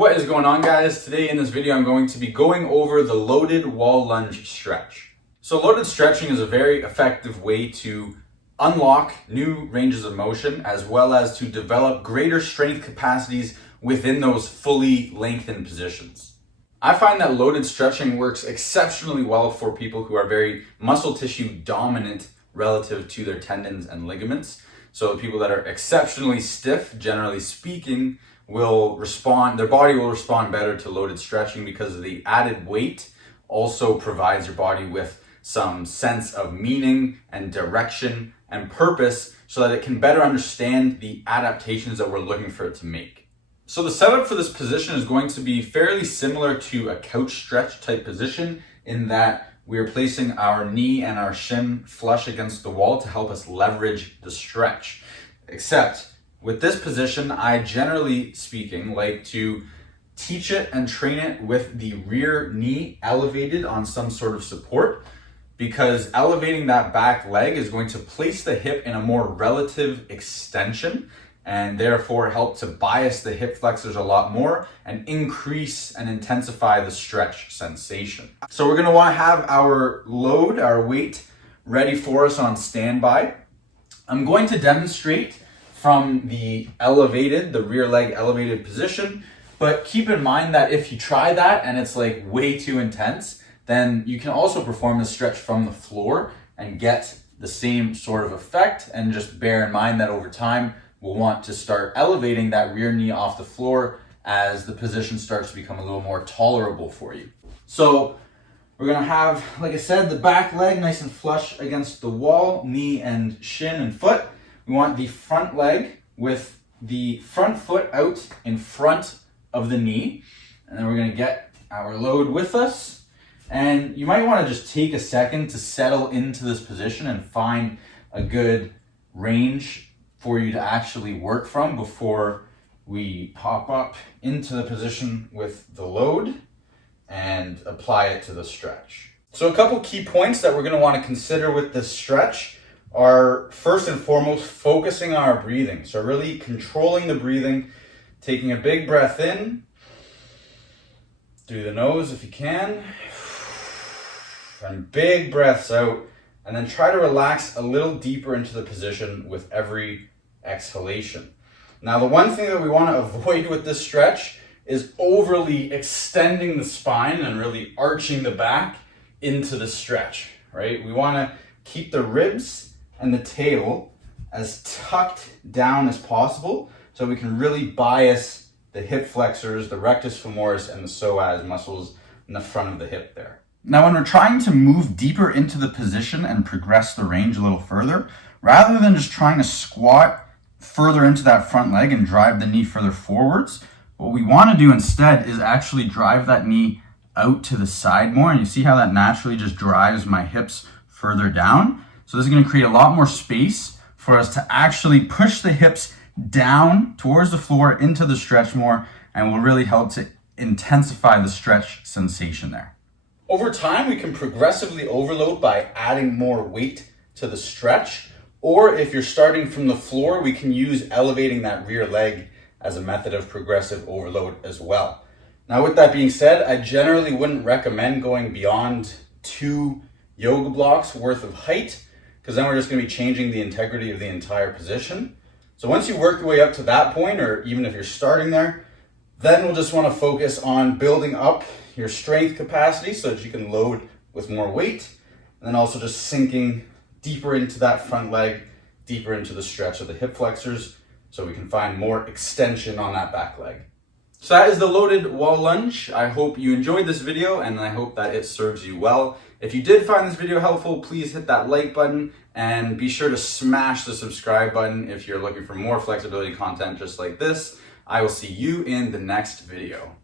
What is going on, guys? Today in this video I'm going to be going over the loaded wall lunge stretch. So loaded stretching is a very effective way to unlock new ranges of motion as well as to develop greater strength capacities within those fully lengthened positions. I find that loaded stretching works exceptionally well for people who are very muscle tissue dominant relative to their tendons and ligaments. So people that are exceptionally stiff, generally speaking, their body will respond better to loaded stretching because the added weight also provides your body with some sense of meaning and direction and purpose so that it can better understand the adaptations that we're looking for it to make. So the setup for this position is going to be fairly similar to a couch stretch type position in that we are placing our knee and our shin flush against the wall to help us leverage the stretch. Except with this position, I generally speaking like to teach it and train it with the rear knee elevated on some sort of support, because elevating that back leg is going to place the hip in a more relative extension and therefore help to bias the hip flexors a lot more and increase and intensify the stretch sensation. So we're gonna wanna have our load, our weight ready for us on standby. I'm going to demonstrate from the rear leg elevated position, but keep in mind that if you try that and it's like way too intense, then you can also perform the stretch from the floor and get the same sort of effect. And just bear in mind that over time, we'll want to start elevating that rear knee off the floor as the position starts to become a little more tolerable for you. So we're gonna have, like I said, the back leg nice and flush against the wall, knee and shin and foot. We want the front leg with the front foot out in front of the knee. And then we're gonna get our load with us. And you might wanna just take a second to settle into this position and find a good range for you to actually work from before we hop up into the position with the load and apply it to the stretch. So a couple key points that we're gonna wanna consider with this stretch are first and foremost focusing on our breathing. So really controlling the breathing, taking a big breath in through the nose if you can, and big breaths out, and then try to relax a little deeper into the position with every exhalation. Now, the one thing that we want to avoid with this stretch is overly extending the spine and really arching the back into the stretch, right? We want to keep the ribs and the tail as tucked down as possible so we can really bias the hip flexors, the rectus femoris, and the psoas muscles in the front of the hip there. Now, when we're trying to move deeper into the position and progress the range a little further, rather than just trying to squat further into that front leg and drive the knee further forwards, what we want to do instead is actually drive that knee out to the side more. And you see how that naturally just drives my hips further down? So this is going to create a lot more space for us to actually push the hips down towards the floor into the stretch more, and will really help to intensify the stretch sensation there. Over time, we can progressively overload by adding more weight to the stretch, or if you're starting from the floor, we can use elevating that rear leg as a method of progressive overload as well. Now, with that being said, I generally wouldn't recommend going beyond 2 yoga blocks worth of height, because then we're just going to be changing the integrity of the entire position. So once you work your way up to that point, or even if you're starting there, then we'll just want to focus on building up your strength capacity so that you can load with more weight, and then also just sinking deeper into that front leg, deeper into the stretch of the hip flexors, so we can find more extension on that back leg. So that is the loaded wall lunge. I hope you enjoyed this video and I hope that it serves you well. If you did find this video helpful, please hit that like button and be sure to smash the subscribe button if you're looking for more flexibility content just like this. I will see you in the next video.